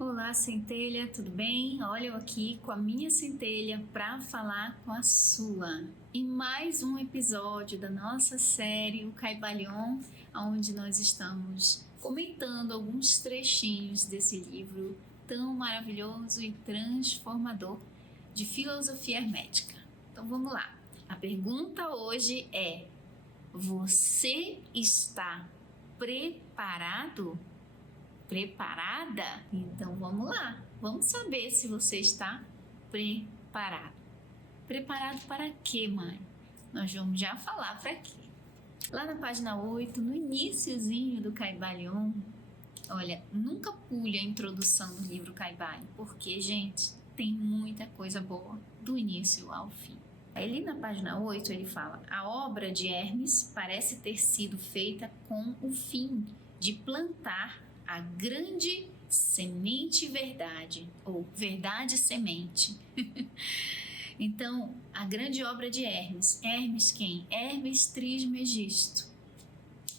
Olá, centelha, tudo bem? Olha eu aqui com a minha centelha para falar com a sua. E mais um episódio da nossa série O Caibalion, onde nós estamos comentando alguns trechinhos desse livro tão maravilhoso e transformador de filosofia hermética. Então vamos lá. A pergunta hoje é: você está preparado? Preparada? Então vamos lá, vamos saber se você está preparado. Preparado para quê, mãe? Nós vamos já falar para quê. Lá na página 8, no iniciozinho do Caibalion, olha, nunca pule a introdução do livro Caibalion, porque, gente, tem muita coisa boa do início ao fim. Ali na página 8 ele fala: a obra de Hermes parece ter sido feita com o fim de plantar a grande semente verdade, ou verdade semente. Então, a grande obra de Hermes. Hermes quem? Hermes Trismegisto.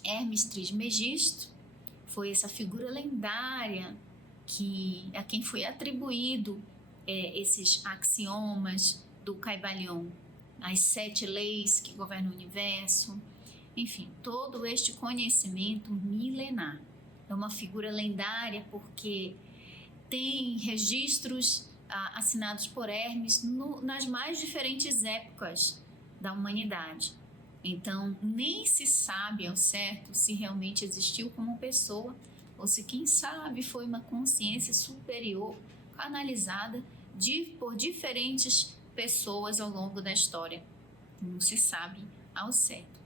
Hermes Trismegisto foi essa figura lendária a quem foi atribuído esses axiomas do Caibalion, as 7 leis que governam o universo, enfim, todo este conhecimento milenar. É uma figura lendária porque tem registros assinados por Hermes nas mais diferentes épocas da humanidade. Então, nem se sabe ao certo se realmente existiu como pessoa ou se, quem sabe, foi uma consciência superior canalizada por diferentes pessoas ao longo da história. Não se sabe ao certo.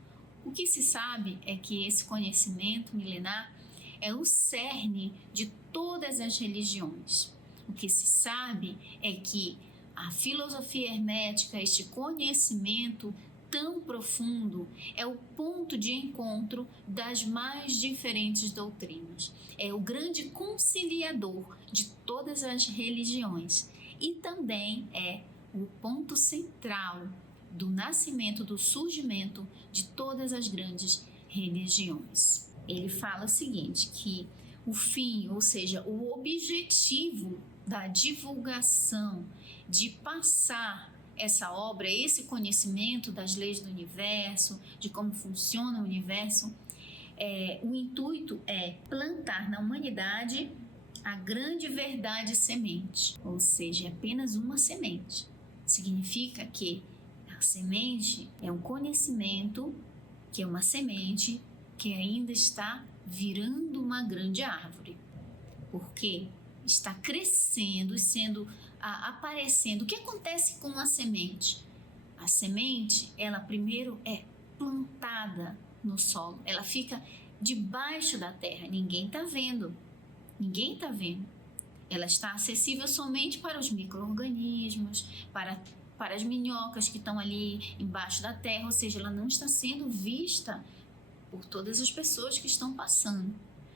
O que se sabe é que esse conhecimento milenar é o cerne de todas as religiões. O que se sabe é que a filosofia hermética, este conhecimento tão profundo, é o ponto de encontro das mais diferentes doutrinas. É o grande conciliador de todas as religiões e também é o ponto central do nascimento, do surgimento de todas as grandes religiões. Ele fala o seguinte, que o fim, ou seja, o objetivo da divulgação, de passar essa obra, esse conhecimento das leis do universo, de como funciona o universo, o intuito é plantar na humanidade a grande verdade semente, ou seja, apenas uma semente. Significa que a semente é um conhecimento, que é uma semente que ainda está virando uma grande árvore, porque está crescendo e aparecendo. O que acontece com a semente? A semente, ela primeiro é plantada no solo, ela fica debaixo da terra, ninguém está vendo. Ela está acessível somente para os micro-organismos, para as minhocas que estão ali embaixo da terra, ou seja, ela não está sendo vista por todas as pessoas que estão passando.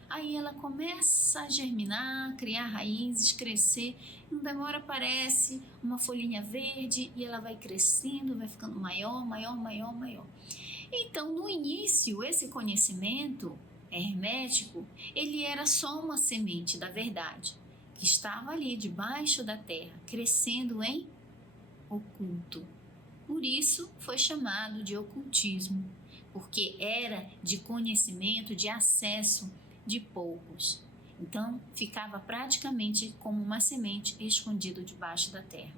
Aí ela começa a germinar, criar raízes, crescer, não demora, aparece uma folhinha verde e ela vai crescendo, vai ficando maior. Então, no início, esse conhecimento hermético, ele era só uma semente da verdade, que estava ali debaixo da terra, crescendo em oculto. Por isso foi chamado de ocultismo, porque era de conhecimento, de acesso de poucos. Então, ficava praticamente como uma semente escondida debaixo da terra.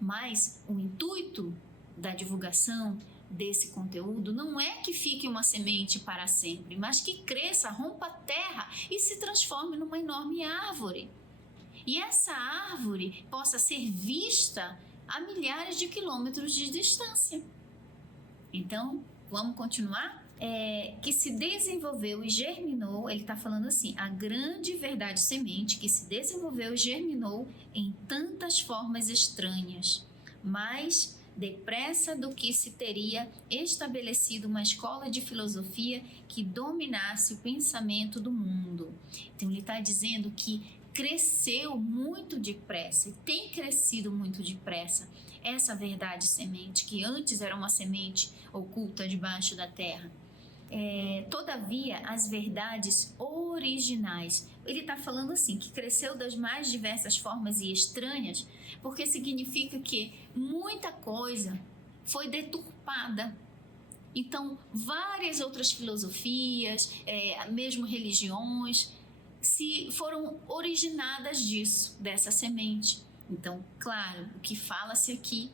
Mas o intuito da divulgação desse conteúdo não é que fique uma semente para sempre, mas que cresça, rompa a terra e se transforme numa enorme árvore. E essa árvore possa ser vista a milhares de quilômetros de distância. Então, vamos continuar? Que se desenvolveu e germinou, ele está falando assim, a grande verdade semente que se desenvolveu e germinou em tantas formas estranhas, mais depressa do que se teria estabelecido uma escola de filosofia que dominasse o pensamento do mundo. Então, ele está dizendo que cresceu muito depressa e tem crescido muito depressa essa verdade semente, que antes era uma semente oculta debaixo da terra. Todavia, as verdades originais. Ele está falando assim, que cresceu das mais diversas formas e estranhas, porque significa que muita coisa foi deturpada. Então, várias outras filosofias, mesmo religiões, foram originadas dessa semente. Então, claro, o que fala-se aqui,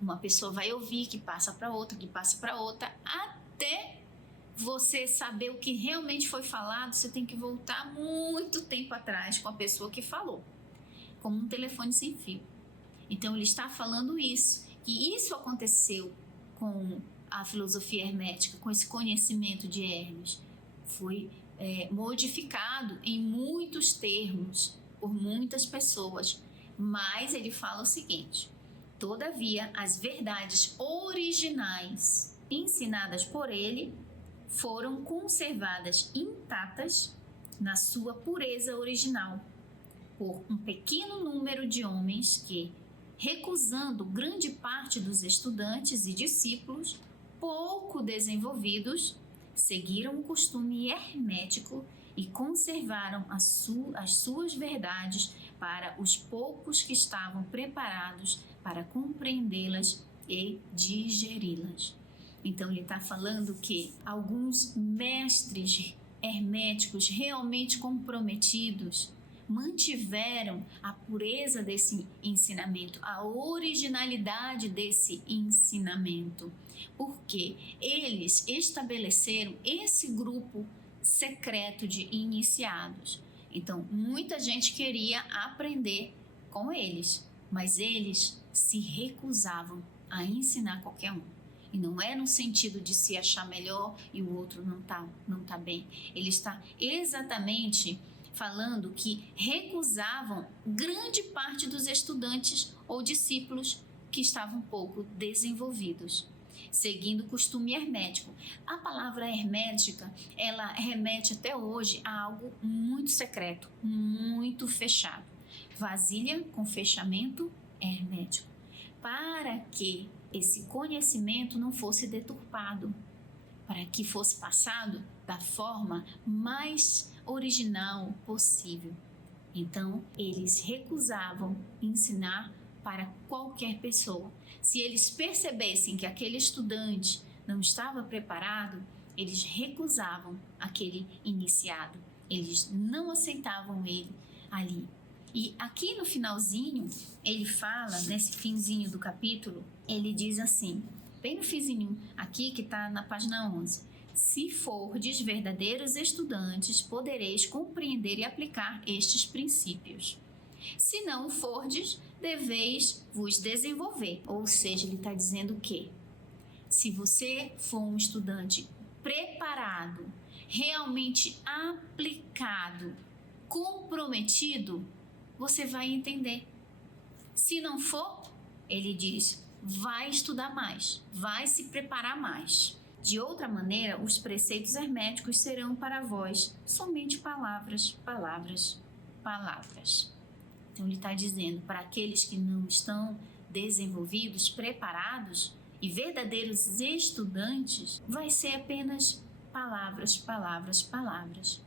uma pessoa vai ouvir, que passa para outra, até você saber o que realmente foi falado. Você tem que voltar muito tempo atrás com a pessoa que falou, como um telefone sem fio. Então, ele está falando isso, que isso aconteceu com a filosofia hermética, com esse conhecimento de Hermes. Foi modificado em muitos termos por muitas pessoas, mas ele fala o seguinte: todavia, as verdades originais ensinadas por ele foram conservadas intactas na sua pureza original por um pequeno número de homens que, recusando grande parte dos estudantes e discípulos pouco desenvolvidos, seguiram o costume hermético e conservaram as suas verdades para os poucos que estavam preparados para compreendê-las e digeri-las. Então, ele está falando que alguns mestres herméticos realmente comprometidos mantiveram a pureza desse ensinamento, a originalidade desse ensinamento, porque eles estabeleceram esse grupo secreto de iniciados. Então, muita gente queria aprender com eles, mas eles se recusavam a ensinar qualquer um. E não é no sentido de se achar melhor e o outro não tá bem. Ele está exatamente falando que recusavam grande parte dos estudantes ou discípulos que estavam pouco desenvolvidos, seguindo o costume hermético. A palavra hermética, ela remete até hoje a algo muito secreto, muito fechado. Vasilha com fechamento hermético. Para que esse conhecimento não fosse deturpado, para que fosse passado da forma mais original possível. Então, eles recusavam ensinar para qualquer pessoa. Se eles percebessem que aquele estudante não estava preparado, eles recusavam aquele iniciado. Eles não aceitavam ele ali. E aqui no finalzinho, ele fala, nesse finzinho do capítulo, ele diz assim, bem no finzinho aqui que está na página 11: se fordes verdadeiros estudantes, podereis compreender e aplicar estes princípios. Se não o fordes, deveis vos desenvolver. Ou seja, ele está dizendo o quê? Se você for um estudante preparado, realmente aplicado, comprometido, você vai entender. Se não for, ele diz, vai estudar mais, vai se preparar mais. De outra maneira, os preceitos herméticos serão para vós somente palavras, palavras, palavras. Então, ele está dizendo, para aqueles que não estão desenvolvidos, preparados e verdadeiros estudantes, vai ser apenas palavras, palavras, palavras.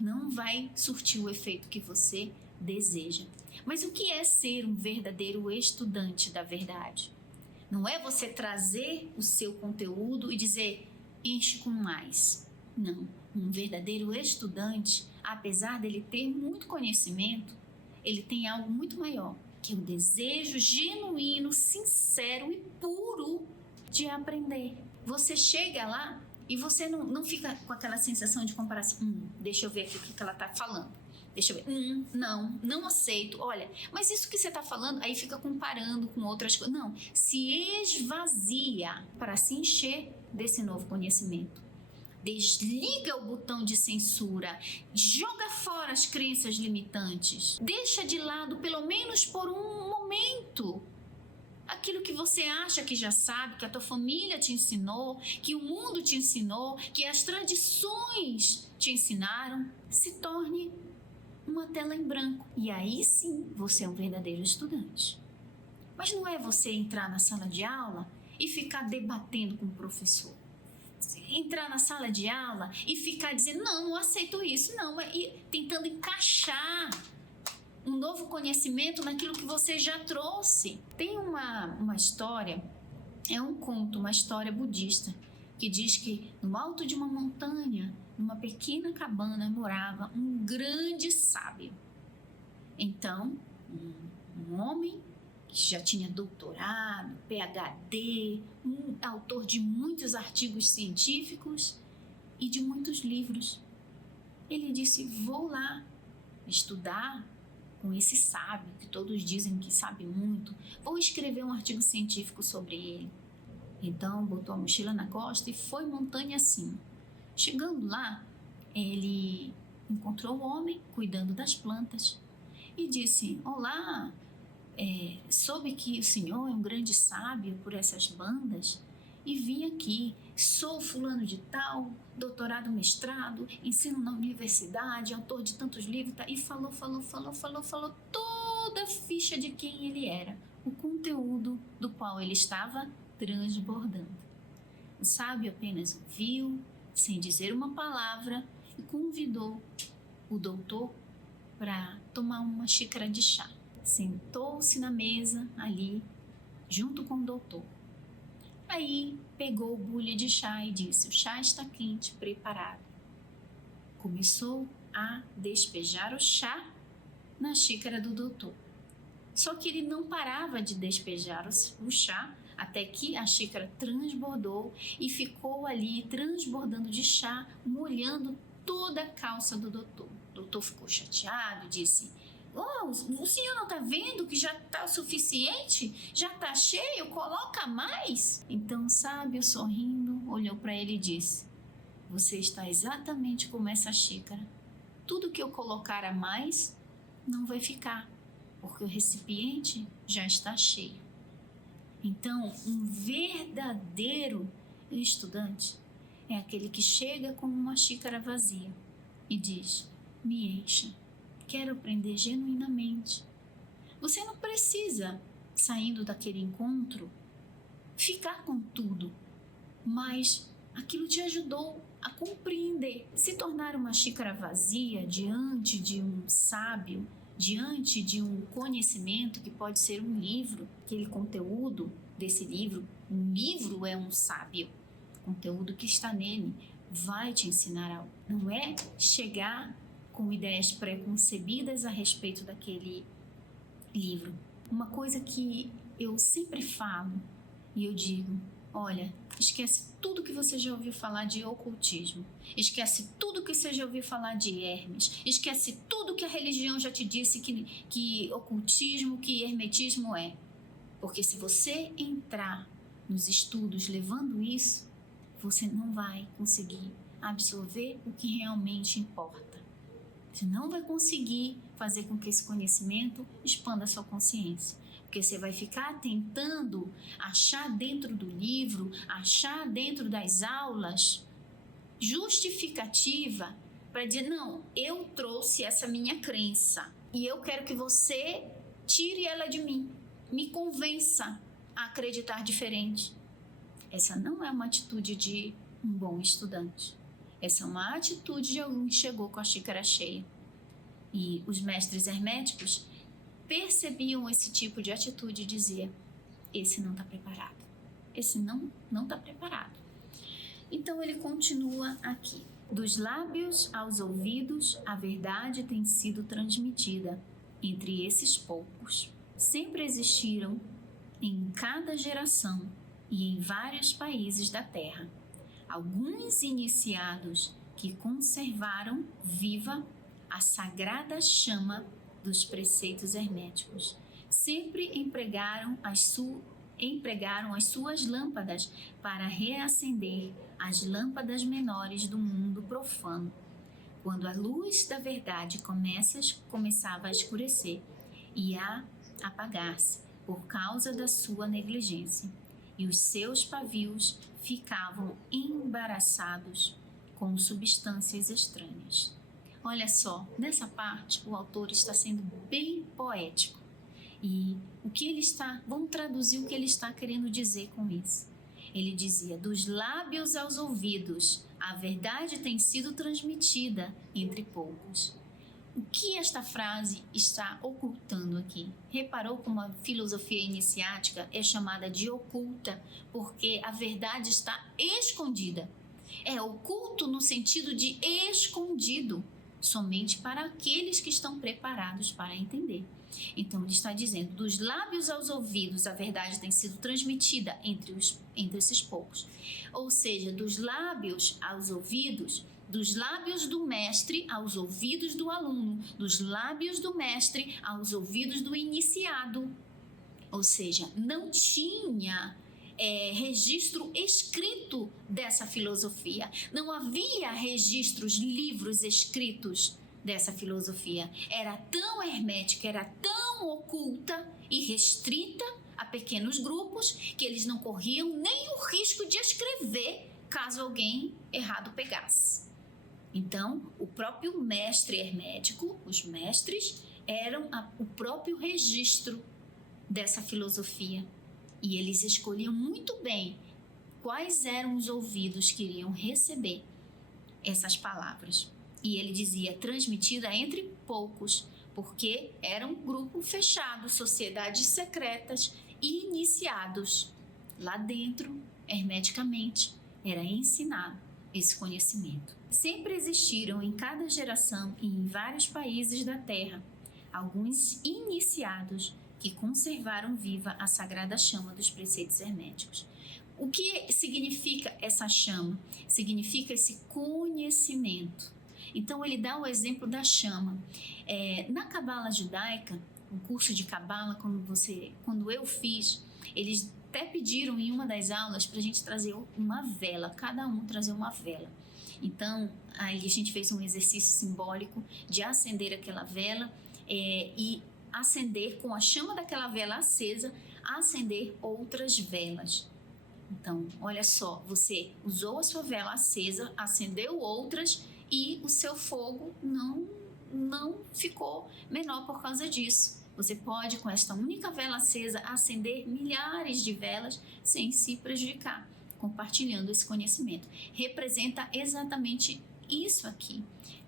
Não vai surtir o efeito que você deseja. Mas o que é ser um verdadeiro estudante da verdade? Não é você trazer o seu conteúdo e dizer, enche com mais. Não. Um verdadeiro estudante, apesar dele ter muito conhecimento, ele tem algo muito maior, que é o desejo genuíno, sincero e puro de aprender. Você chega lá e você não fica com aquela sensação de comparação. Deixa eu ver aqui o que ela está falando. Deixa eu ver. Não aceito. Olha, mas isso que você está falando, aí fica comparando com outras coisas. Não, se esvazia para se encher desse novo conhecimento. Desliga o botão de censura, joga fora as crenças limitantes, deixa de lado, pelo menos por um momento, aquilo que você acha que já sabe, que a tua família te ensinou, que o mundo te ensinou, que as tradições te ensinaram. Se torne uma tela em branco. E aí sim, você é um verdadeiro estudante. Mas não é você entrar na sala de aula e ficar debatendo com o professor. entrar na sala de aula e ficar dizendo, não aceito isso, não, e tentando encaixar um novo conhecimento naquilo que você já trouxe. Tem uma história, é um conto, uma história budista, que diz que no alto de uma montanha, numa pequena cabana, morava um grande sábio. Então, um homem que já tinha doutorado, PhD, um autor de muitos artigos científicos e de muitos livros. Ele disse, vou lá estudar com esse sábio, que todos dizem que sabe muito, vou escrever um artigo científico sobre ele. Então, botou a mochila na costa e foi montanha acima. Chegando lá, ele encontrou o homem cuidando das plantas e disse, olá, soube que o senhor é um grande sábio por essas bandas e vim aqui, sou fulano de tal, doutorado, mestrado, ensino na universidade, autor de tantos livros, e falou toda a ficha de quem ele era, o conteúdo do qual ele estava transbordando. O sábio apenas ouviu, sem dizer uma palavra, e convidou o doutor para tomar uma xícara de chá. Sentou-se na mesa ali, junto com o doutor. Aí pegou o bule de chá e disse, o chá está quente, preparado. Começou a despejar o chá na xícara do doutor. Só que ele não parava de despejar o chá até que a xícara transbordou e ficou ali transbordando de chá, molhando toda a calça do doutor. O doutor ficou chateado e disse, o senhor não está vendo que já está o suficiente? Já está cheio? Coloca mais. Então o sábio, sorrindo, olhou para ele e disse, você está exatamente como essa xícara. Tudo que eu colocar a mais não vai ficar, porque o recipiente já está cheio. Então, um verdadeiro estudante é aquele que chega com uma xícara vazia e diz, me encha, quero aprender genuinamente. Você não precisa, saindo daquele encontro, ficar com tudo, mas aquilo te ajudou a compreender. Se tornar uma xícara vazia diante de um sábio, diante de um conhecimento que pode ser um livro, aquele conteúdo desse livro, um livro é um sábio, o conteúdo que está nele vai te ensinar algo. Não é chegar com ideias pré-concebidas a respeito daquele livro. Uma coisa que eu sempre falo e eu digo, olha, esquece tudo que você já ouviu falar de ocultismo, esquece tudo que você já ouviu falar de Hermes, esquece tudo que a religião já te disse que ocultismo, que hermetismo é. Porque se você entrar nos estudos levando isso, você não vai conseguir absorver o que realmente importa. Você não vai conseguir fazer com que esse conhecimento expanda a sua consciência. Porque você vai ficar tentando achar dentro do livro, achar dentro das aulas, justificativa para dizer, não, eu trouxe essa minha crença e eu quero que você tire ela de mim, me convença a acreditar diferente. Essa não é uma atitude de um bom estudante. Essa é uma atitude de alguém que chegou com a xícara cheia. E os mestres herméticos percebiam esse tipo de atitude e diziam, esse não está preparado, esse não está preparado. Então ele continua aqui, dos lábios aos ouvidos a verdade tem sido transmitida entre esses poucos. Sempre existiram em cada geração e em vários países da terra alguns iniciados que conservaram viva a sagrada chama dos preceitos herméticos. Sempre empregaram as suas lâmpadas para reacender as lâmpadas menores do mundo profano. Quando a luz da verdade começava a escurecer e a apagar-se por causa da sua negligência, e os seus pavios ficavam embaraçados com substâncias estranhas. Olha só, nessa parte o autor está sendo bem poético. E vamos traduzir o que ele está querendo dizer com isso. Ele dizia: dos lábios aos ouvidos, a verdade tem sido transmitida entre poucos. O que esta frase está ocultando aqui? Reparou como a filosofia iniciática é chamada de oculta, porque a verdade está escondida. É oculto no sentido de escondido, somente para aqueles que estão preparados para entender. Então, ele está dizendo: dos lábios aos ouvidos, a verdade tem sido transmitida entre esses poucos. Ou seja, dos lábios aos ouvidos, dos lábios do mestre aos ouvidos do aluno, dos lábios do mestre aos ouvidos do iniciado. Ou seja, não tinha registro escrito dessa filosofia. Não havia registros, livros escritos dessa filosofia. Era tão hermética, era tão oculta e restrita a pequenos grupos que eles não corriam nem o risco de escrever caso alguém errado pegasse. Então, o próprio mestre hermético, os mestres, eram o próprio registro dessa filosofia. E eles escolhiam muito bem quais eram os ouvidos que iriam receber essas palavras. E ele dizia: transmitida entre poucos, porque era um grupo fechado, sociedades secretas e iniciados. Lá dentro, hermeticamente, era ensinado esse conhecimento. Sempre existiram em cada geração e em vários países da Terra alguns iniciados que conservaram viva a sagrada chama dos preceitos herméticos. O que significa essa chama? Significa esse conhecimento. Então, ele dá o exemplo da chama. Na Cabala judaica, um curso de Cabala, quando eu fiz, eles até pediram em uma das aulas para a gente trazer uma vela, cada um trazer uma vela. Então, aí a gente fez um exercício simbólico de acender aquela vela e acender com a chama daquela vela acesa, acender outras velas. Então, olha só, você usou a sua vela acesa, acendeu outras e o seu fogo não ficou menor por causa disso. Você pode, com esta única vela acesa, acender milhares de velas sem se prejudicar, compartilhando esse conhecimento. Representa exatamente isso aqui.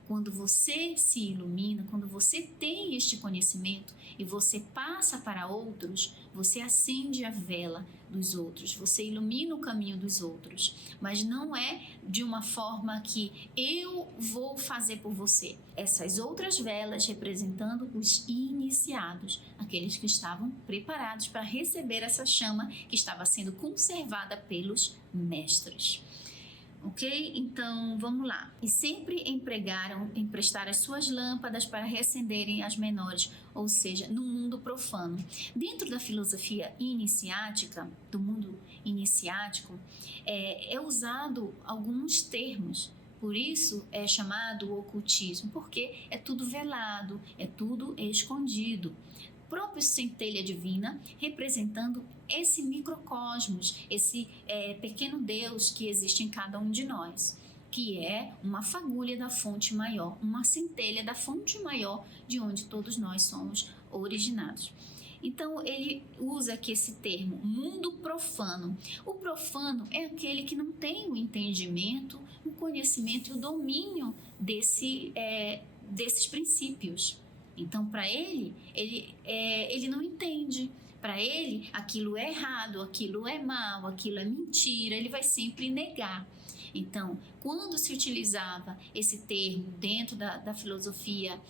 Quando você se ilumina, quando você tem este conhecimento e você passa para outros, você acende a vela dos outros, você ilumina o caminho dos outros, mas não é de uma forma que eu vou fazer por você. Essas outras velas representando os iniciados, aqueles que estavam preparados para receber essa chama que estava sendo conservada pelos mestres. Ok? Então, vamos lá. E sempre emprestaram as suas lâmpadas para reacenderem as menores, ou seja, no mundo profano. Dentro da filosofia iniciática, do mundo iniciático, é usado alguns termos. Por isso é chamado ocultismo, porque é tudo velado, é tudo escondido. Próprio centelha divina, representando esse microcosmos, esse pequeno Deus que existe em cada um de nós, que é uma fagulha da fonte maior, uma centelha da fonte maior de onde todos nós somos originados. Então, ele usa aqui esse termo, mundo profano. O profano é aquele que não tem o entendimento, o conhecimento e o domínio desses princípios. Então, para ele não entende. Para ele, aquilo é errado, aquilo é mal, aquilo é mentira, ele vai sempre negar. Então, quando se utilizava esse termo dentro da filosofia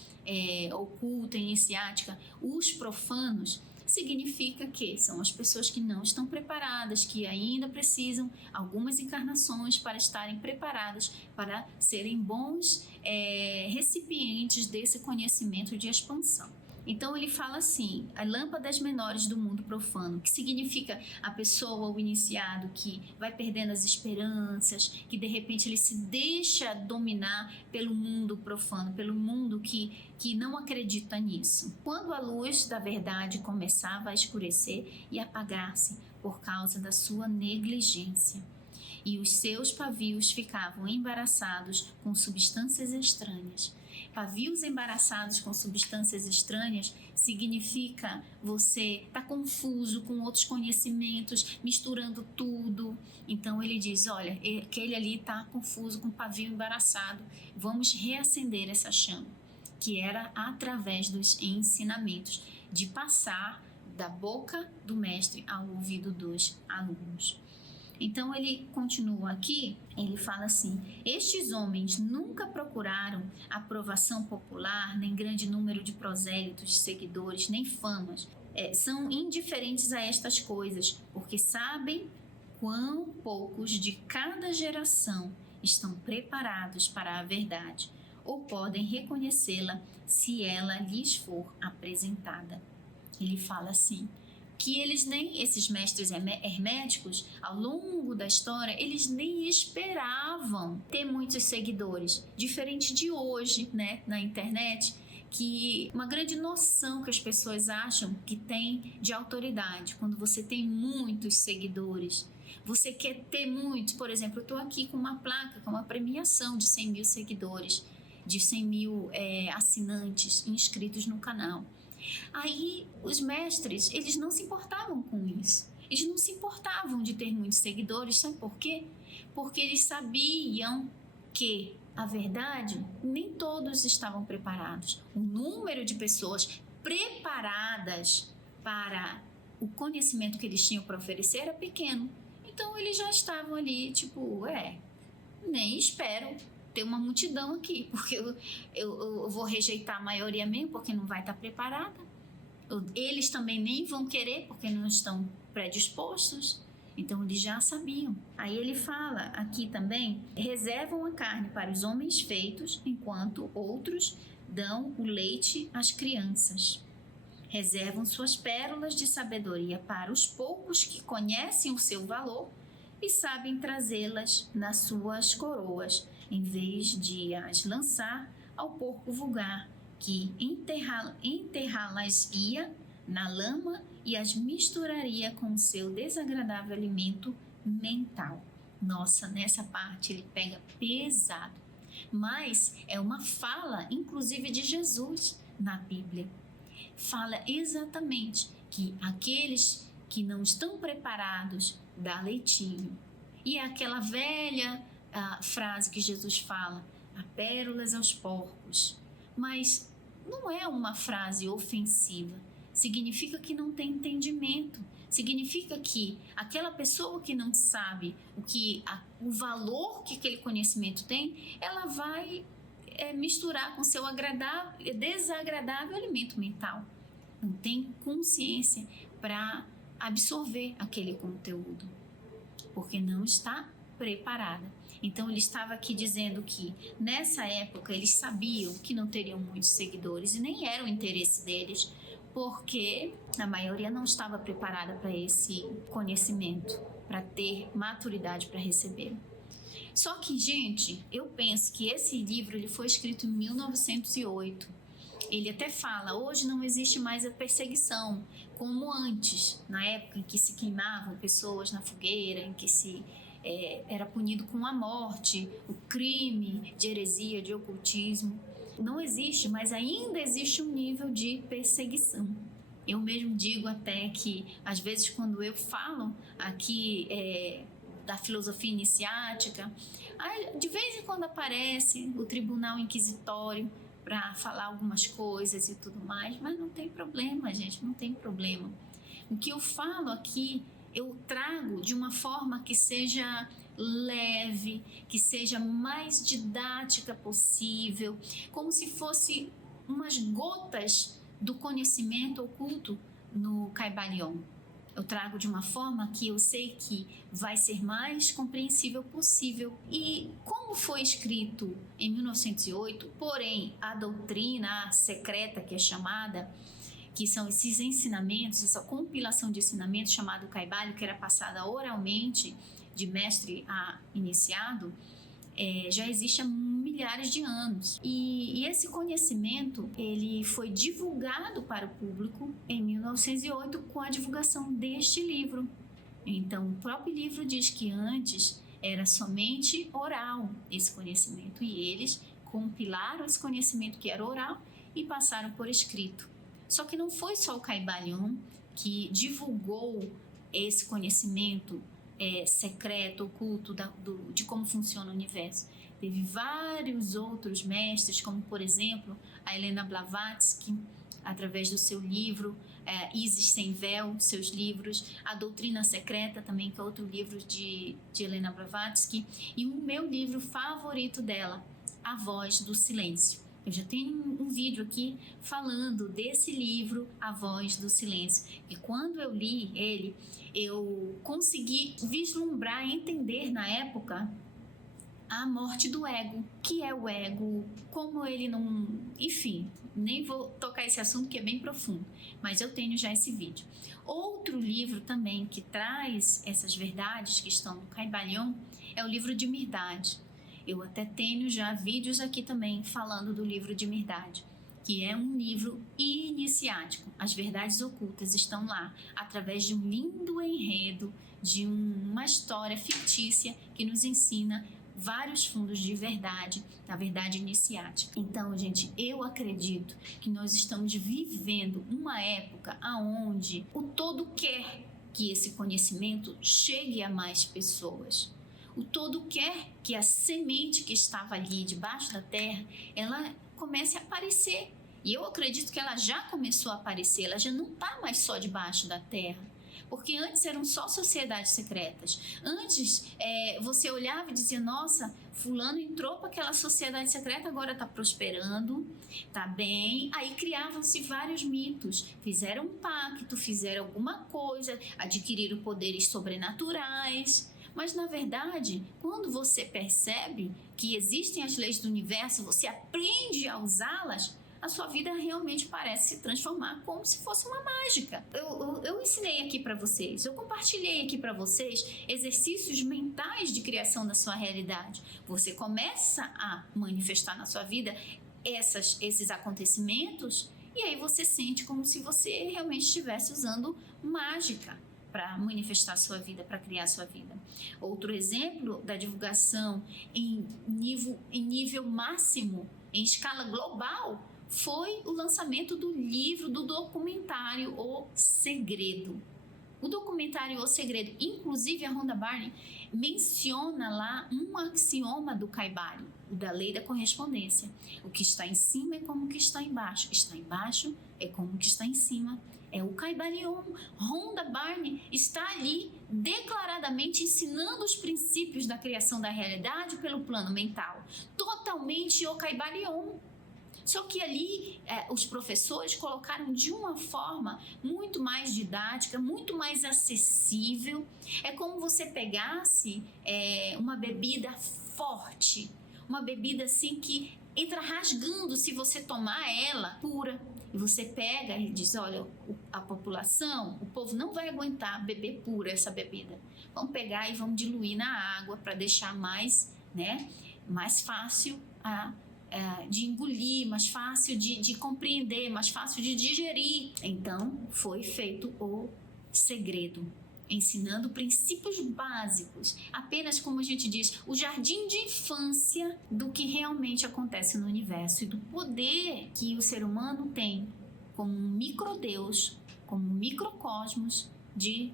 oculta, iniciática, os profanos, significa que são as pessoas que não estão preparadas, que ainda precisam algumas encarnações para estarem preparadas, para serem bons recipientes desse conhecimento de expansão. Então ele fala assim, a lâmpadas menores do mundo profano, que significa a pessoa, o iniciado, que vai perdendo as esperanças, que de repente ele se deixa dominar pelo mundo profano, pelo mundo que não acredita nisso. Quando a luz da verdade começava a escurecer e apagar-se por causa da sua negligência, e os seus pavios ficavam embaraçados com substâncias estranhas, Pavios embaraçados com substâncias estranhas significa você estar confuso com outros conhecimentos, misturando tudo. Então ele diz, olha, aquele ali está confuso com pavio embaraçado, vamos reacender essa chama, que era através dos ensinamentos, de passar da boca do mestre ao ouvido dos alunos. Então ele continua aqui, ele fala assim: estes homens nunca procuraram aprovação popular, nem grande número de prosélitos, seguidores, nem famas. São indiferentes a estas coisas, porque sabem quão poucos de cada geração estão preparados para a verdade, ou podem reconhecê-la se ela lhes for apresentada. Ele fala assim, que esses mestres herméticos, ao longo da história, eles nem esperavam ter muitos seguidores. Diferente de hoje, né, na internet, que uma grande noção que as pessoas acham que tem de autoridade. Quando você tem muitos seguidores, você quer ter muitos. Por exemplo, eu estou aqui com uma placa, com uma premiação de 100 mil seguidores, de 100 mil assinantes inscritos no canal. Aí os mestres, eles não se importavam com isso. Eles não se importavam de ter muitos seguidores, sabe por quê? Porque eles sabiam que, a verdade, nem todos estavam preparados. O número de pessoas preparadas para o conhecimento que eles tinham para oferecer era pequeno. Então eles já estavam ali, tipo, nem espero ter uma multidão aqui, porque eu vou rejeitar a maioria mesmo, porque não vai estar preparada. Eles também nem vão querer, porque não estão predispostos. Então eles já sabiam. Aí ele fala aqui também, reservam a carne para os homens feitos, enquanto outros dão o leite às crianças. Reservam suas pérolas de sabedoria para os poucos que conhecem o seu valor e sabem trazê-las nas suas coroas, em vez de as lançar ao porco vulgar, que enterrá-las-ia na lama e as misturaria com o seu desagradável alimento mental. Nossa, nessa parte ele pega pesado. Mas é uma fala, inclusive, de Jesus na Bíblia. Fala exatamente que aqueles que não estão preparados dá leitinho. E é aquela velha frase que Jesus fala, há pérolas aos porcos. Mas não é uma frase ofensiva. Significa que não tem entendimento. Significa que aquela pessoa que não sabe o valor que aquele conhecimento tem, ela vai misturar com seu desagradável alimento mental. Não tem consciência para absorver aquele conteúdo, porque não está preparada. Então ele estava aqui dizendo que nessa época eles sabiam que não teriam muitos seguidores e nem era o interesse deles, porque a maioria não estava preparada para esse conhecimento, para ter maturidade para recebê-lo. Só que, gente, eu penso que esse livro ele foi escrito em 1908. Ele até fala, hoje não existe mais a perseguição, como antes, na época em que se queimavam pessoas na fogueira, em que se era punido com a morte, o crime de heresia, de ocultismo. Não existe, mas ainda existe um nível de perseguição. Eu mesmo digo até que, às vezes, quando eu falo aqui da filosofia iniciática, de vez em quando aparece o tribunal inquisitório para falar algumas coisas e tudo mais, mas não tem problema, gente, não tem problema. O que eu falo aqui, eu trago de uma forma que seja leve, que seja mais didática possível, como se fosse umas gotas do conhecimento oculto no Kybalion. Eu trago de uma forma que eu sei que vai ser mais compreensível possível. E como foi escrito em 1908, porém a doutrina secreta que é chamada, que são esses ensinamentos, essa compilação de ensinamentos chamado Kybalion, que era passada oralmente de mestre a iniciado, já existe há milhares de anos. E esse conhecimento ele foi divulgado para o público em 1908 com a divulgação deste livro. Então, o próprio livro diz que antes era somente oral esse conhecimento e eles compilaram esse conhecimento que era oral e passaram por escrito. Só que não foi só o Kybalion que divulgou esse conhecimento secreto, oculto de como funciona o universo. Teve vários outros mestres, como por exemplo a Helena Blavatsky, através do seu livro Isis Sem Véu, seus livros, A Doutrina Secreta também, que é outro livro de Helena Blavatsky, e o meu livro favorito dela, A Voz do Silêncio. Eu já tenho um vídeo aqui falando desse livro, A Voz do Silêncio. E quando eu li ele, eu consegui vislumbrar, entender na época a morte do ego. O que é o ego? Como ele não... Enfim, nem vou tocar esse assunto que é bem profundo, mas eu tenho já esse vídeo. Outro livro também que traz essas verdades que estão no Kybalion é o livro de Mirdad. Eu até tenho já vídeos aqui também falando do livro de Mirdad, que é um livro iniciático. As verdades ocultas estão lá, através de um lindo enredo, de uma história fictícia que nos ensina vários fundos de verdade, da verdade iniciática. Então, gente, eu acredito que nós estamos vivendo uma época onde o todo quer que esse conhecimento chegue a mais pessoas. O todo quer que a semente que estava ali debaixo da terra, ela comece a aparecer. E eu acredito que ela já começou a aparecer, ela já não está mais só debaixo da terra. Porque antes eram só sociedades secretas. Antes você olhava e dizia, nossa, fulano entrou para aquela sociedade secreta, agora está prosperando, está bem. Aí criavam-se vários mitos, fizeram um pacto, fizeram alguma coisa, adquiriram poderes sobrenaturais. Mas, na verdade, quando você percebe que existem as leis do universo, você aprende a usá-las, a sua vida realmente parece se transformar como se fosse uma mágica. Eu ensinei aqui para vocês, eu compartilhei aqui para vocês exercícios mentais de criação da sua realidade. Você começa a manifestar na sua vida esses acontecimentos e aí você sente como se você realmente estivesse usando mágica para manifestar a sua vida, para criar a sua vida. Outro exemplo da divulgação em nível máximo, em escala global, foi o lançamento do livro, do documentário O Segredo. O documentário O Segredo, inclusive a Rhonda Byrne menciona lá um axioma do Kybalion, o da lei da correspondência. O que está em cima é como o que está embaixo. O que está embaixo é como o que está em cima. É o Kybalion. Rhonda Byrne está ali declaradamente ensinando os princípios da criação da realidade pelo plano mental. Totalmente o Kybalion. Só que ali os professores colocaram de uma forma muito mais didática, muito mais acessível. É como você pegasse uma bebida forte, uma bebida assim que entra rasgando se você tomar ela pura. E você pega e diz, olha, a população, o povo não vai aguentar beber pura essa bebida. Vamos pegar e vamos diluir na água para deixar mais fácil de engolir, mais fácil de compreender, mais fácil de digerir. Então, foi feito o segredo, ensinando princípios básicos, apenas como a gente diz, o jardim de infância do que realmente acontece no universo e do poder que o ser humano tem como um microdeus, como um microcosmos de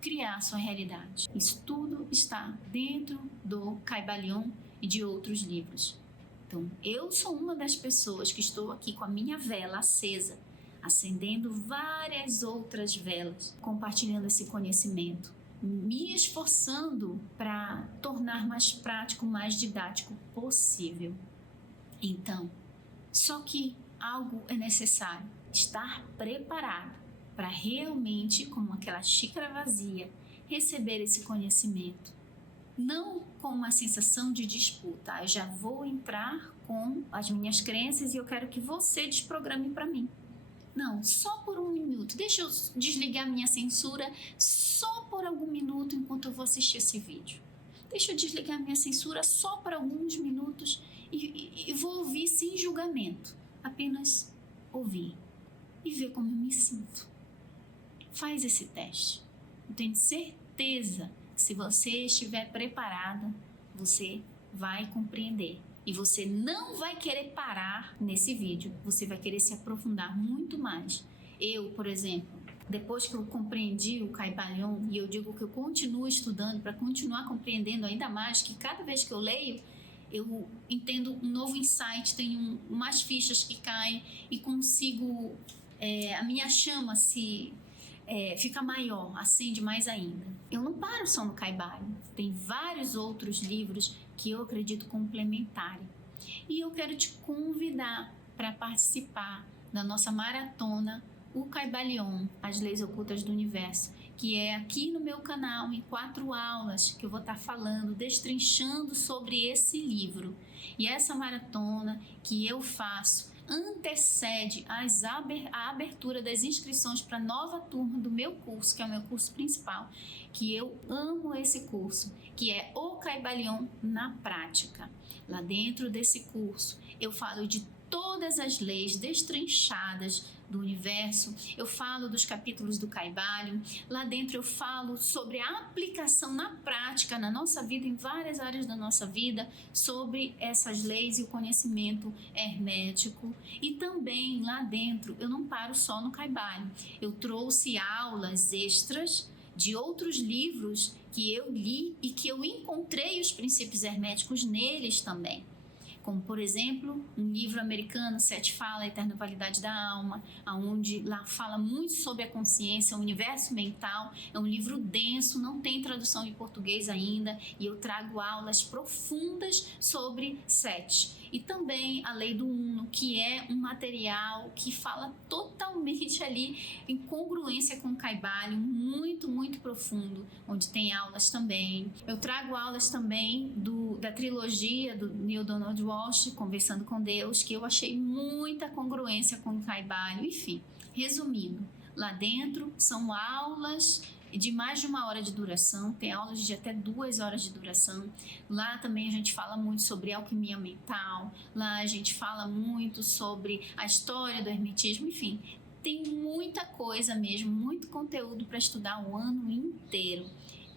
criar sua realidade. Isso tudo está dentro do Kybalion e de outros livros. Então, eu sou uma das pessoas que estou aqui com a minha vela acesa, acendendo várias outras velas, compartilhando esse conhecimento, me esforçando para tornar mais prático, mais didático possível. Então, só que algo é necessário, estar preparado para realmente, como aquela xícara vazia, receber esse conhecimento. Não com uma sensação de disputa, eu já vou entrar com as minhas crenças e eu quero que você desprograme para mim. Não, só por um minuto. Deixa eu desligar minha censura só por algum minuto enquanto eu vou assistir esse vídeo. Deixa eu desligar minha censura só por alguns minutos e vou ouvir sem julgamento. Apenas ouvir e ver como eu me sinto. Faz esse teste. Eu tenho certeza que se você estiver preparada, você vai compreender E você não vai querer parar nesse vídeo, você vai querer se aprofundar muito mais. Eu, por exemplo, depois que eu compreendi o Kybalion, e eu digo que eu continuo estudando para continuar compreendendo ainda mais, que cada vez que eu leio, eu entendo um novo insight, tenho umas fichas que caem e consigo, a minha chama fica maior, acende mais ainda. Eu não paro só no Kybalion, tem vários outros livros que eu acredito complementarem. E eu quero te convidar para participar da nossa maratona, o Kybalion, As Leis Ocultas do Universo, que é aqui no meu canal, em 4 aulas, que eu vou estar falando, destrinchando sobre esse livro. E essa maratona que eu faço antecede a abertura das inscrições para a nova turma do meu curso, que é o meu curso principal, que eu amo esse curso, que é o Kybalion na prática. Lá dentro desse curso, eu falo de todas as leis destrinchadas do universo, eu falo dos capítulos do Kybalion, lá dentro eu falo sobre a aplicação na prática, na nossa vida, em várias áreas da nossa vida, sobre essas leis e o conhecimento hermético. E também lá dentro eu não paro só no Kybalion, eu trouxe aulas extras de outros livros que eu li e que eu encontrei os princípios herméticos neles também. Como, por exemplo, um livro americano, Sete Fala, A Eterna Validade da Alma, onde lá fala muito sobre a consciência, o universo mental. É um livro denso, não tem tradução em português ainda, e eu trago aulas profundas sobre Sete. E também a Lei do Uno, que é um material que fala totalmente ali em congruência com o Kybalion, muito, muito profundo, onde tem aulas também. Eu trago aulas também da trilogia do Neale Donald Walsch, Conversando com Deus, que eu achei muita congruência com o Kybalion. Enfim, resumindo, lá dentro são aulas de mais de 1 hora de duração, tem aulas de até 2 horas de duração. Lá também a gente fala muito sobre alquimia mental, lá a gente fala muito sobre a história do hermetismo, enfim, tem muita coisa mesmo, muito conteúdo para estudar o ano inteiro.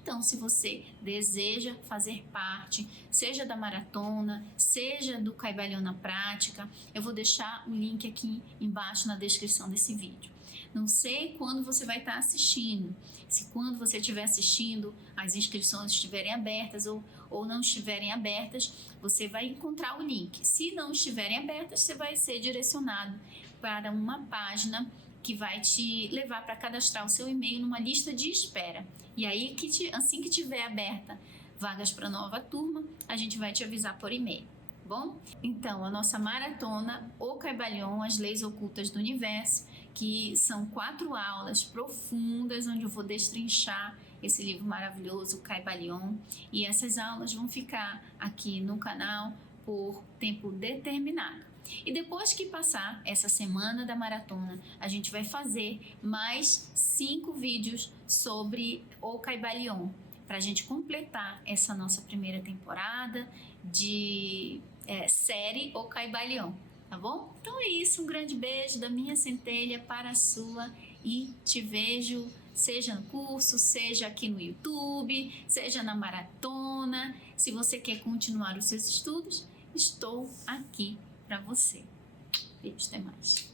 Então, se você deseja fazer parte, seja da maratona, seja do Kybalion na prática, eu vou deixar o link aqui embaixo na descrição desse vídeo. Não sei quando você vai estar assistindo, se quando você estiver assistindo as inscrições estiverem abertas ou não estiverem abertas, você vai encontrar o link. Se não estiverem abertas, você vai ser direcionado para uma página que vai te levar para cadastrar o seu e-mail numa lista de espera. E aí, assim que tiver aberta vagas para nova turma, a gente vai te avisar por e-mail. Bom? Então, a nossa maratona, o Kybalion, As Leis Ocultas do Universo, que são 4 aulas profundas, onde eu vou destrinchar esse livro maravilhoso, o Kybalion, e essas aulas vão ficar aqui no canal por tempo determinado. E depois que passar essa semana da maratona, a gente vai fazer mais 5 vídeos sobre o Kybalion, para a gente completar essa nossa primeira temporada de série O Kybalion, tá bom? Então é isso, um grande beijo da minha centelha para a sua e te vejo, seja no curso, seja aqui no YouTube, seja na maratona. Se você quer continuar os seus estudos, estou aqui para você. Beijo, até mais.